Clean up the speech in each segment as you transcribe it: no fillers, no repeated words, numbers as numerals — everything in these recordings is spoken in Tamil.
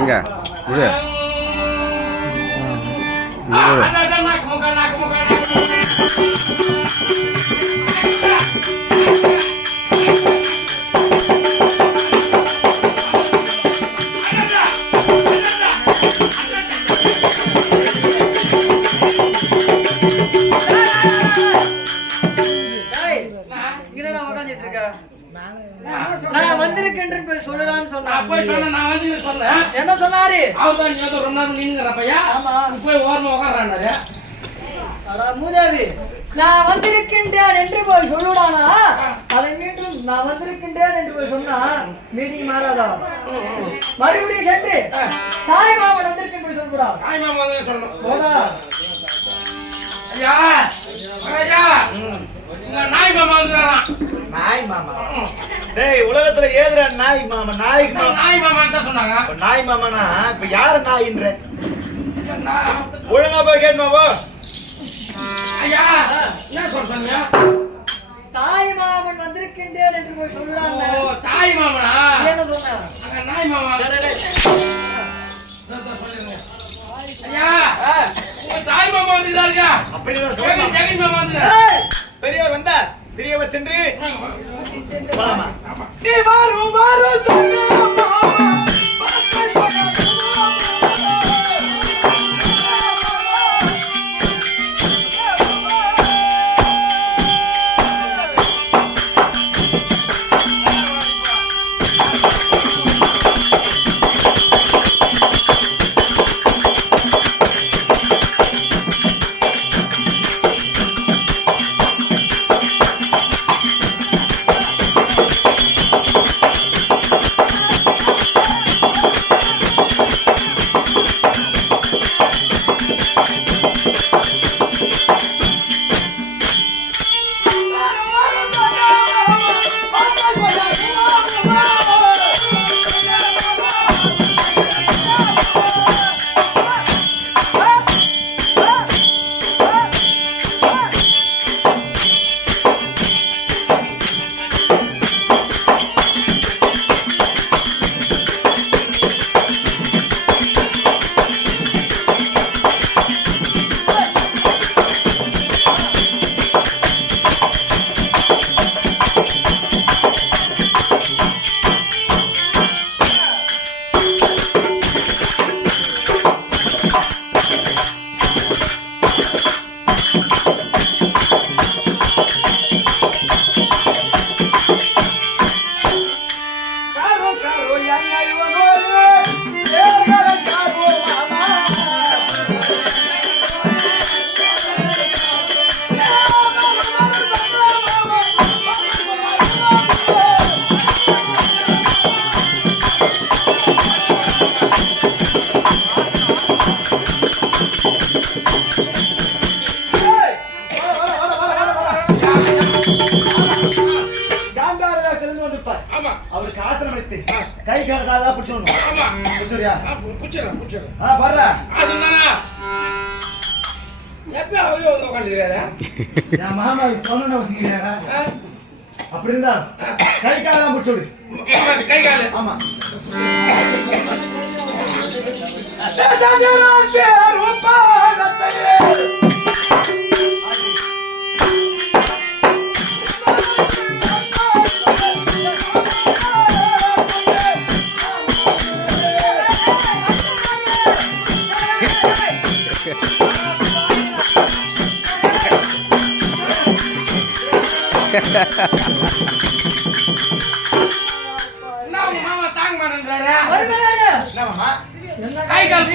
எங்க இது நான் வந்திருக்கேன் போய் சொல்லலாம்னு சொன்னேன். என்ன சொன்னாரு? போய் ஓரமா உட்கார்றாரு. மூதேவி நான் வந்திருக்கின்றேன் என்று போய் சொல்லுடானா? அதை மீண்டும் நான் வந்திருக்கின்றேன் என்று போய் சொன்னா மீட்டிங் மாறாதா? மறுபடியும் சென்று தாய் மாமன் வந்திருக்கேன் போய் சொல்லுடா. தாய் மாமா வந்து சொல்லணும். போடா ஐயா ஐயா நாய் மாமா வந்துறான். நாய் மாமா டேய் உலகத்துல ஏதுடா நாய் மாமா? நாய் மாமா தான் சொன்னாங்க. நாய் மாமானா இப்ப யாரு நாயின்ற? ஒழுங்கா போய் கேட்மா போ. ஐயா என்ன சொல்றீங்க? தாய் மாமன் வந்திருக்கின்றேன் என்று போய் சொல்லுடாங்க. ஓ தாய் மாமனா? என்ன சொன்னா? அங்க நாய் மாமா. ஐயா உங்க தாய் மாமா வந்துட்டாருங்க. அப்படிதான் சொல்லுங்க. ஜெகன் மாமா வந்துட்டாரு. பெரியவர் வந்தார். சிறியவர் சென்று போலாமா? நீ வாரு வாரு சொன்னா மாமா அவருக்கு ஆசனம் வைத்து கை காலெல்லாம் பிடிச்சோம். ஆமா புடிச்சறியா? புடிச்சறேன். பாரு. ஆசனனா. எப்ப அவரே வந்து உட்கார்ந்திருக்காரா? நான் மாமா சொன்னன வசிக்கிறாரா? அப்படி இருந்தா கை காலெல்லாம் பிடிச்சோடு. கை கால. ஆமா. சஜஜராஜே ரூபானத்தையே மாமா தாங்க மாட்டேன்றாரு. என்ன மாமா? கை கால்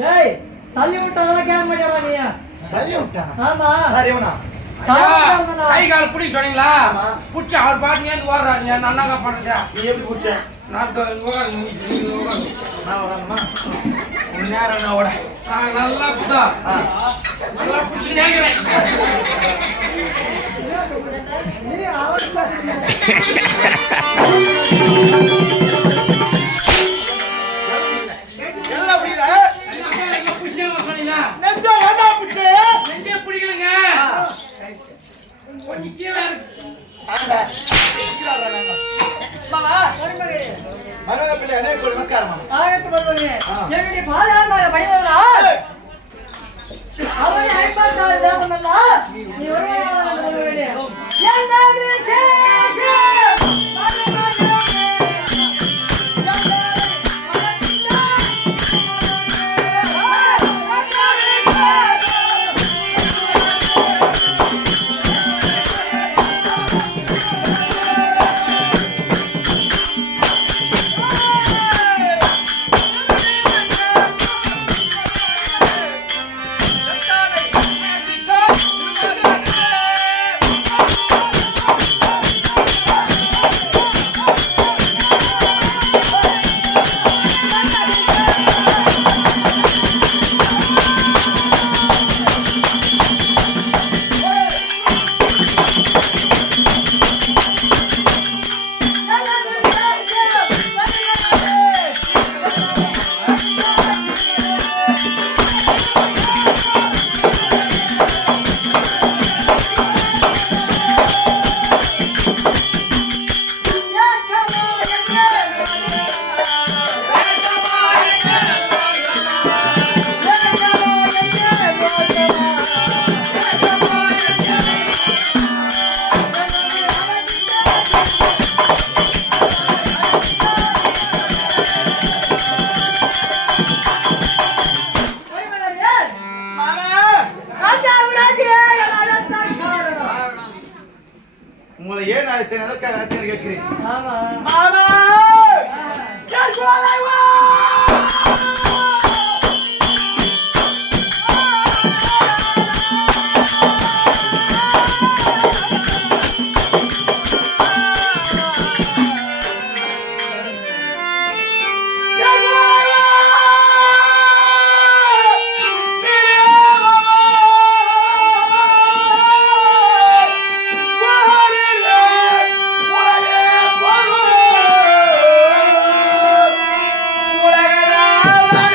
டேய் தள்ளி விட்டதெல்லாம் கேட்க மாட்டேறாங்க. தள்ளி விட்டானா? ஆமா. அரேவனா. கை கால் புடி சொன்னீங்களா? புடிச்சு அவர் பாட்டுங்க ஏந்து ஓடுறாங்க. நன்னாங்க பண்ணுங்க. நீ எப்படி புடிச்ச? நான் நான் வரணுமா? நேரம் நான் ஓட. நல்லா புதா. நல்லா புடிச்சு நேக்கிறேன். நீ அவர்ல என்ன புடிடா? என்ன புடிச்சே சொன்னீங்க? நெஞ்ச என்ன புடிச்சே? நெஞ்சே புடிக்கலங்க. கொஞ்சம் கீழே இருக்கு. ஆண்டா. மாமா மருமகளே. மருமகளே நமஸ்காரம் ஆகட்டும் வருவனே. என்னுடைய பாதாளமாக பணிந்தவரா அவனை ஐம்பத்தாறு தேசமெல்லாம் நீ வருவனாக வருவனே. என்ன விசேஷம் உங்களை ஏன் அழைத்தேன் எதற்காக அழைத்தேன் கேட்கிறேன் ஆமா மாமா உலக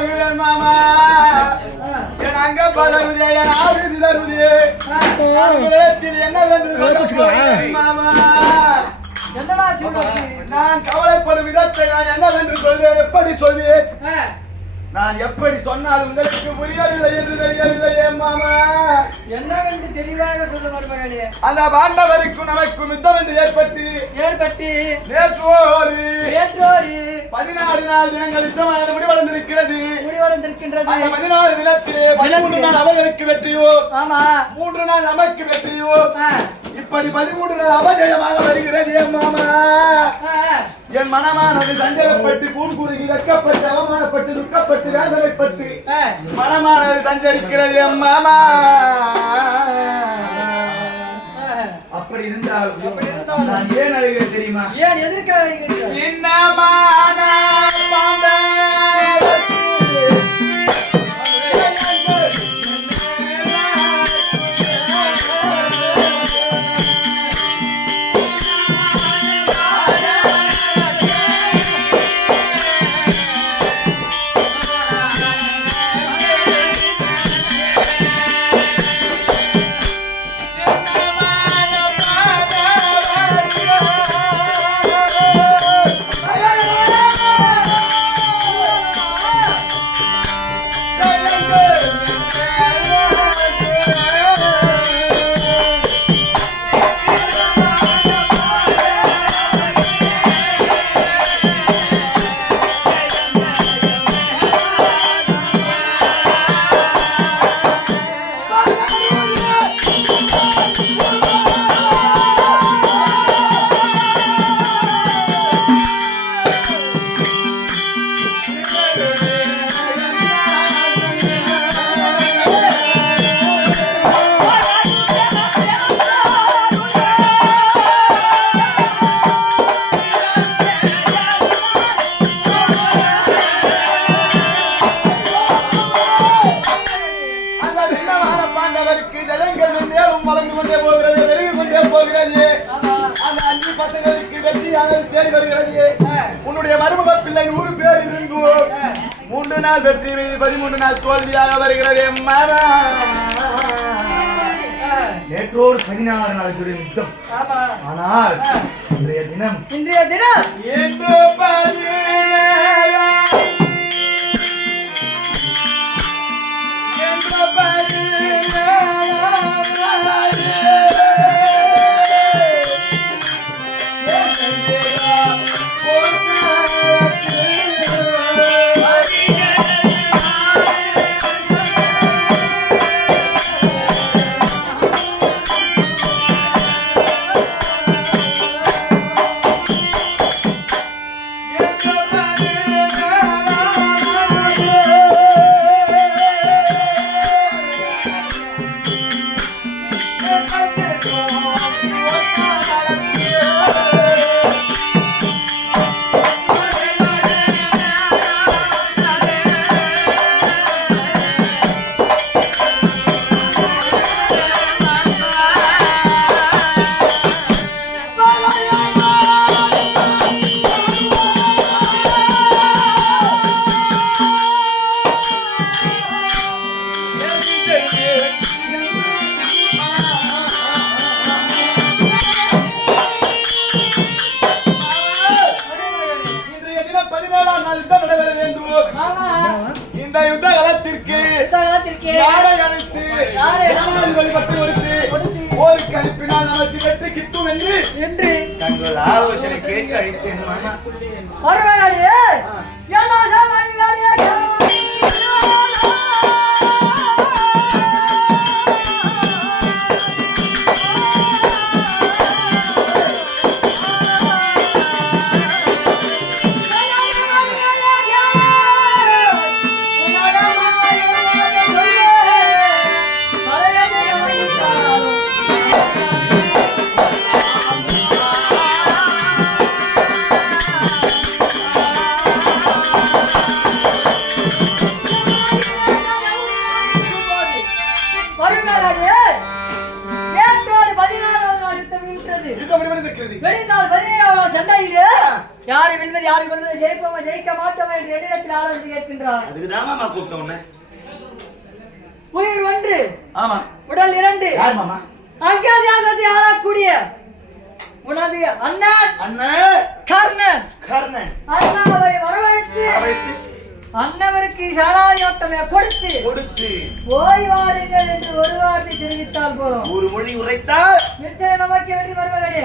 போகிறேன் மாமா. என் அங்க பதறுதே, என் ஆவிதி தருதே. என்னவென்று சொல்லுகிறேன் மாமா. நான் கவலைப்படும் விதத்தை நான் என்னவென்று சொல்வேன், எப்படி சொல்வேன்? நான் எப்படி சொன்னால் உங்களுக்கு புரியவில்லை என்று தெரியவில்லையே மாமா. என்னவென்று தெளிவாக சொல்ல மருமகனே. அந்த பாண்டவருக்கும் நமக்கும் யுத்தம் என்று ஏற்பட்டு நேற்றோடு 14 நாள் தினங்கள் யுத்தமானது முடிவடைந்திருக்கிறது. அந்த 14 தினத்திலே 13 நாள் அவர்களுக்கு வெற்றியோ, 3 நாள் நமக்கு வெற்றியோ, இப்படி 13 நாள் அபஜயமாக வருகிறது மாமா. என் மனமானது சஞ்சலப்பட்டு கூன்குறுகி வெட்கப்பட்டு அவமானப்பட்டு துக்கப்பட்டு வேதனைப்பட்டு மனமானது சஞ்சரிக்கிறது மாமா. அப்படி இருந்தால் நான் ஏன் அழுகிறேன் தெரியுமா? ஏன் எதற்காக அழுகிறீர்கள்? என்னமான உன்னுடைய மருமக பிள்ளை 100 பேர் இருந்தோம். 3 நாள் வெற்றி 13 நாள் தோல்வியாக வருகிறது மாமா. நேற்றோடு 14 நாள் யுத்தம். ஆனால் இன்றைய தினம் என்று 17ஆம் நாள் யுத்தம் நடைபெற வேண்டும். இந்த யுத்த காலத்திற்கு யாரை அழைத்து ஜனாதிபதி பட்டம் கொடுத்து போருக்கு அனுப்பினால் நமக்கு வெற்றி கிட்டும் என்று தங்கள் ஆலோசனை கேட்டு அழைத்தேன் மாமா. யாரை வெல்வது யாரை வெல்வது ஜெயிப்போமா ஜெயிக்க மாட்டோமா என்று எண்ணிடத்தில் ஆலோசனை கேட்கின்றார். அதுக்குதான் மாமா கூப்பிட்ட உன்னை. உயிர் ஒன்று ஆமா உடல் இரண்டு. யார் மாமா? அஞ்ஞாதியாசத்தை ஆளக்கூடிய உனது அண்ணன் அண்ணன் கர்ணன் கர்ணன் அண்ணாவை வரவழைத்து அண்ணவருக்கு சரணாகதியோட்டமே கொடுத்து போய் வாருங்கள் என்று ஒரு வார்த்தை தெரிவித்தால் போதும். ஒரு மொழி உரைத்தால் நிச்சயம் நமக்கு வேண்டி வருவதே.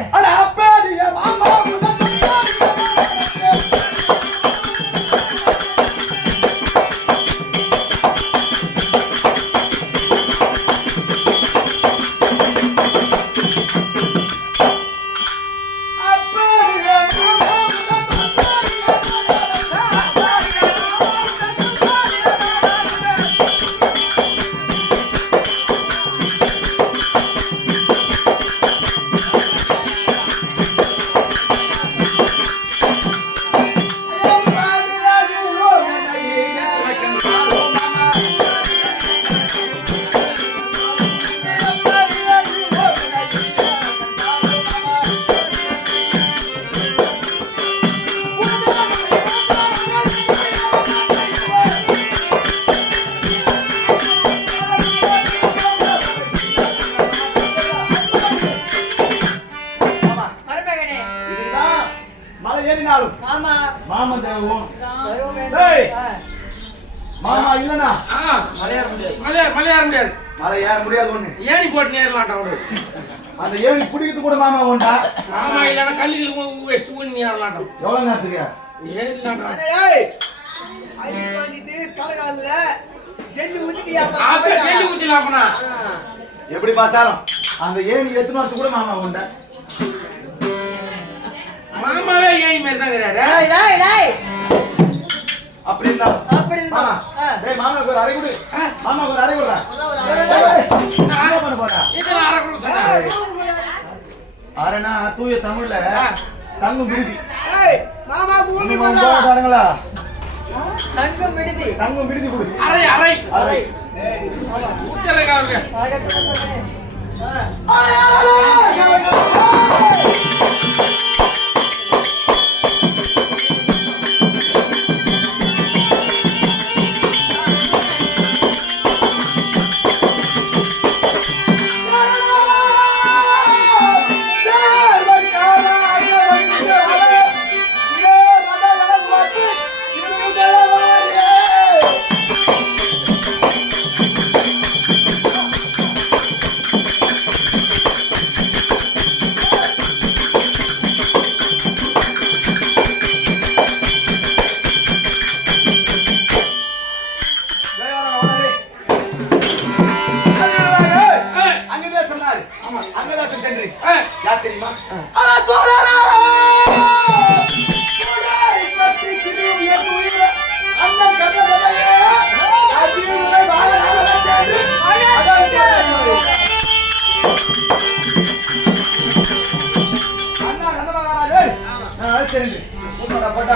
மாமா இல்லனா மலையாற முடியாது. மலை ஏற முடியாது ஒண்ணு. ஏணி போட்டு ஏறலாம்டா அவரு. அந்த ஏணி புடிக்கிறது கூட மாமா உண்டா? மாமா இல்லனா கல்லில் வெச்சு ஊனி ஏறலாம்டா. எவ்வளவு நேரத்துக்கு? ஏறலாம்டா. டேய் அடி பண்ணிட்டு கலகால்ல ஜெல்லி ஊத்திட்டியா? ஆத்த ஜெல்லி ஊத்திலாம்னா. எப்படி பார்த்தாலும் அந்த ஏணி எத்தனை நேரத்துக்கு கூட மாமா உண்டா? மாமாவே ஏணி மாதிரி தான் இருக்கறாரு. டேய் டேய் டேய் அப்படி இருந்தா மாமா டேய் மாமாக்கு ஒரு அறை கொடு. மாமாக்கு ஒரு அறை கொடுடா. என்ன பண்ண போறா? இதெல்லாம் அறை கொடு சொன்னா. அறைனா தூய தமிழ்ல தங்கும் விடுதி. ஏய் மாமா பூமி கொண்டா. பாடுங்களா? தங்கும் விடுதி. தங்கும் விடுதி கொடு. அறை அறை அறை. ஏய் மாமா ஊத்தறங்க அவருக்கு. போட்டா